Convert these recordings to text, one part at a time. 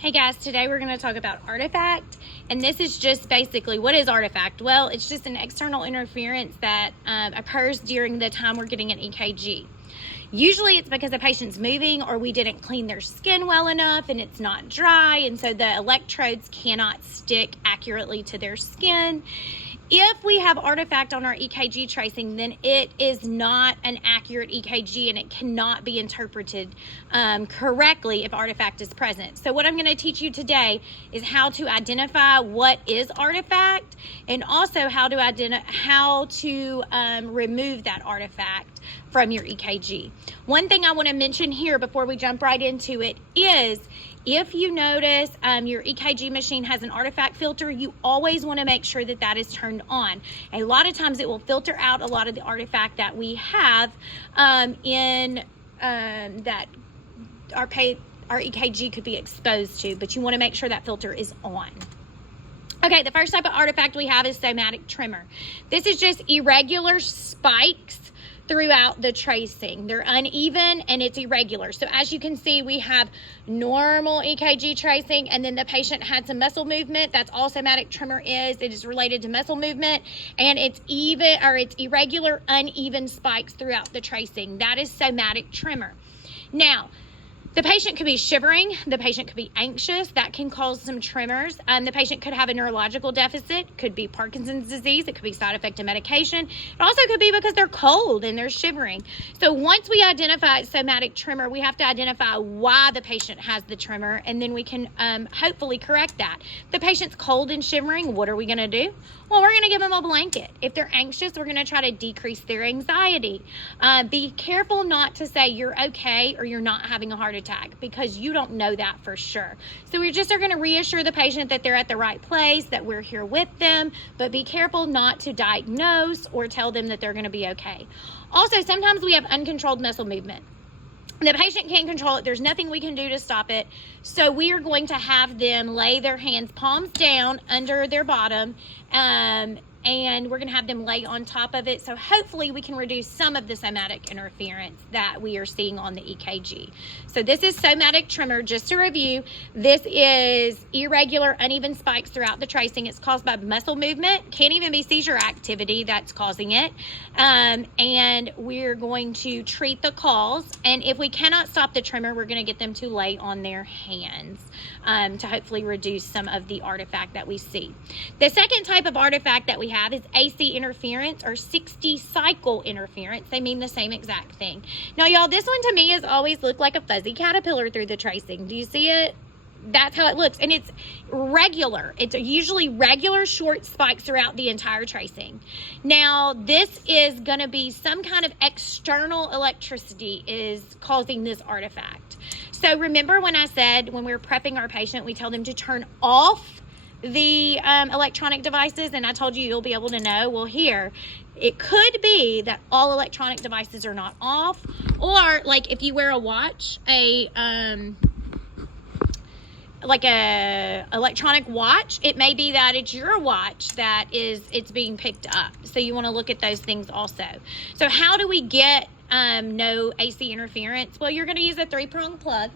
Hey guys, today we're going to talk about artifact, and this is just basically, what is artifact? Well, it's just an external interference that occurs during the time we're getting an EKG. Usually it's because the patient's moving or we didn't clean their skin well enough and it's not dry, and so the electrodes cannot stick accurately to their skin. If we have artifact on our EKG tracing, then it is not an accurate EKG and it cannot be interpreted correctly if artifact is present. So what I'm going to teach you today is how to identify what is artifact, and also how to remove that artifact from your EKG. One thing I want to mention here before we jump right into it is, if you notice your EKG machine has an artifact filter, you always want to make sure that that is turned on. A lot of times it will filter out a lot of the artifact that we have that our EKG could be exposed to, but you want to make sure that filter is on. Okay, the first type of artifact we have is somatic tremor. This is just irregular spikes throughout the tracing. They're uneven and it's irregular. So as you can see, we have normal EKG tracing, and then the patient had some muscle movement. That's all somatic tremor is. It is related to muscle movement, and it's irregular, uneven spikes throughout the tracing. That is somatic tremor. Now, the patient could be shivering, the patient could be anxious, that can cause some tremors. The patient could have a neurological deficit, could be Parkinson's disease, it could be side effect of medication. It also could be because they're cold and they're shivering. So once we identify somatic tremor, we have to identify why the patient has the tremor, and then we can hopefully correct that. If the patient's cold and shivering, what are we gonna do? Well, we're gonna give them a blanket. If they're anxious, we're gonna try to decrease their anxiety. Be careful not to say you're okay or you're not having a heart attack, because you don't know that for sure. So we just are going to reassure the patient that they're at the right place, that we're here with them, but be careful not to diagnose or tell them that they're going to be okay. Also, sometimes we have uncontrolled muscle movement. The patient can't control it. There's nothing we can do to stop it. So we are going to have them lay their hands palms down under their bottom, and we're going to have them lay on top of it. So hopefully we can reduce some of the somatic interference that we are seeing on the EKG. So this is somatic tremor. Just to review, this is irregular, uneven spikes throughout the tracing. It's caused by muscle movement. Can't even be seizure activity that's causing it. And we're going to treat the cause. And if we cannot stop the tremor, we're going to get them to lay on their hands to hopefully reduce some of the artifact that we see. The second type of artifact that we have is AC interference, or 60 cycle interference. They mean the same exact thing. Now, y'all, this one to me has always looked like a fuzzy caterpillar through the tracing. Do you see it? That's how it looks, and it's regular. It's usually regular short spikes throughout the entire tracing. Now, this is going to be some kind of external electricity is causing this artifact. So remember when I said when we were prepping our patient, we tell them to turn off the electronic devices, and I told you you'll be able to know. Well, here it could be that all electronic devices are not off, or like if you wear a watch, like a electronic watch, it may be that it's your watch that it's being picked up. So you want to look at those things also. So how do we get no AC interference? Well, you're going to use a 3-prong plug.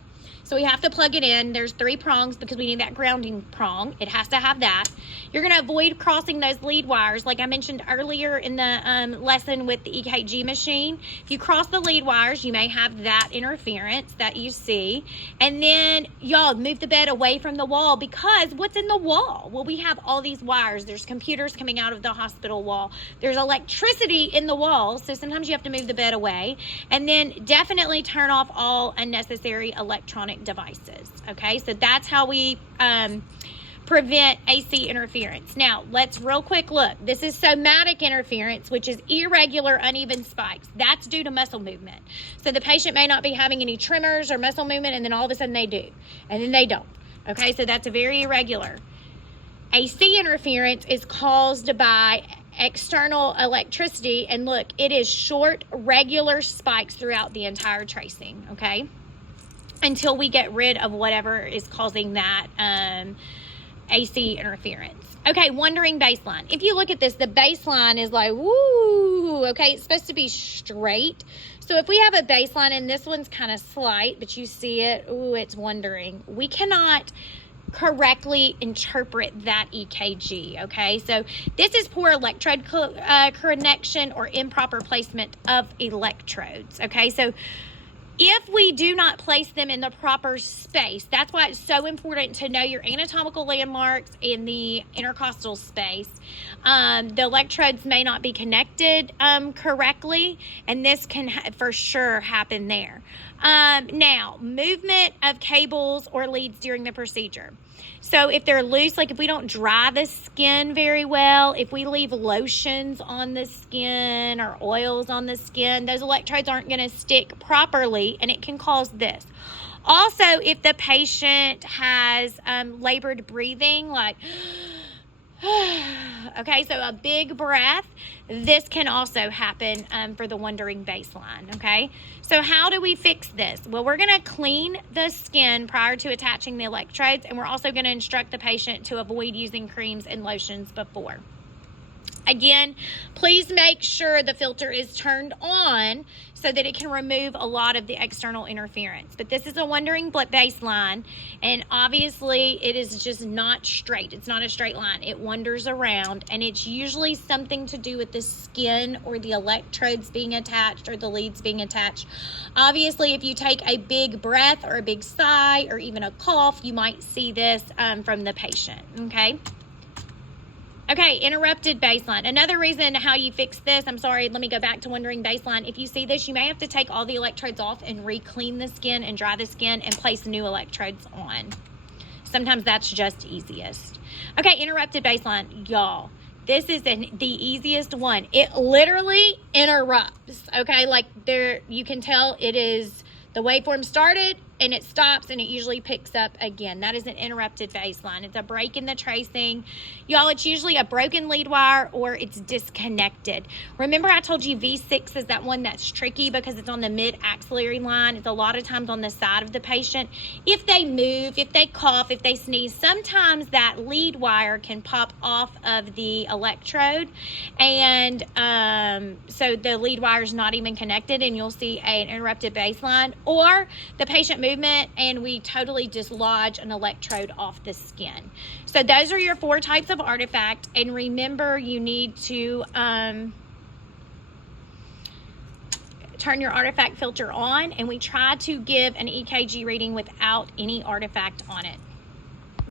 So we have to plug it in. There's 3 prongs because we need that grounding prong. It has to have that. You're going to avoid crossing those lead wires. Like I mentioned earlier in the lesson with the EKG machine, if you cross the lead wires, you may have that interference that you see. And then, y'all, move the bed away from the wall, because what's in the wall? Well, we have all these wires. There's computers coming out of the hospital wall. There's electricity in the wall, so sometimes you have to move the bed away. And then definitely turn off all unnecessary electronic devices. Okay, so that's how we prevent AC interference. Now, let's real quick look. This is somatic interference, which is irregular, uneven spikes. That's due to muscle movement. So the patient may not be having any tremors or muscle movement, and then all of a sudden they do, and then they don't. Okay, so that's a very irregular. AC interference is caused by external electricity, and look, it is short, regular spikes throughout the entire tracing, okay? Until we get rid of whatever is causing that AC interference. Okay, wandering baseline. If you look at this, the baseline is like, woo, okay, it's supposed to be straight. So if we have a baseline, and this one's kind of slight, but you see it, ooh, it's wandering. We cannot correctly interpret that EKG, okay? So this is poor electrode connection or improper placement of electrodes, okay? So if we do not place them in the proper space, that's why it's so important to know your anatomical landmarks in the intercostal space. The electrodes may not be connected correctly, and this can for sure happen there. Now, movement of cables or leads during the procedure. So if they're loose, like if we don't dry the skin very well, if we leave lotions on the skin or oils on the skin, those electrodes aren't going to stick properly, and it can cause this. Also, if the patient has labored breathing, like, okay, so a big breath, this can also happen for the wandering baseline, okay? So how do we fix this? Well, we're going to clean the skin prior to attaching the electrodes, and we're also going to instruct the patient to avoid using creams and lotions before. Again, please make sure the filter is turned on so that it can remove a lot of the external interference. But this is a wandering baseline, and obviously it is just not straight. It's not a straight line. It wanders around, and it's usually something to do with the skin or the electrodes being attached or the leads being attached. Obviously, if you take a big breath or a big sigh or even a cough, you might see this from the patient, okay? Okay, interrupted baseline. Another reason how you fix this, I'm sorry, let me go back to wandering baseline. If you see this, you may have to take all the electrodes off and re-clean the skin and dry the skin and place new electrodes on. Sometimes that's just easiest. Okay, interrupted baseline. Y'all, this is the easiest one. It literally interrupts, okay? Like there, you can tell it is, the waveform started and it stops, and it usually picks up again. That is an interrupted baseline. It's a break in the tracing. Y'all, it's usually a broken lead wire or it's disconnected. Remember I told you V6 is that one that's tricky because it's on the mid-axillary line. It's a lot of times on the side of the patient. If they move, if they cough, if they sneeze, sometimes that lead wire can pop off of the electrode, and so the lead wire is not even connected, and you'll see an interrupted baseline, or the patient movement and we totally dislodge an electrode off the skin. So those are your 4 types of artifact, and remember you need to turn your artifact filter on, and we try to give an EKG reading without any artifact on it.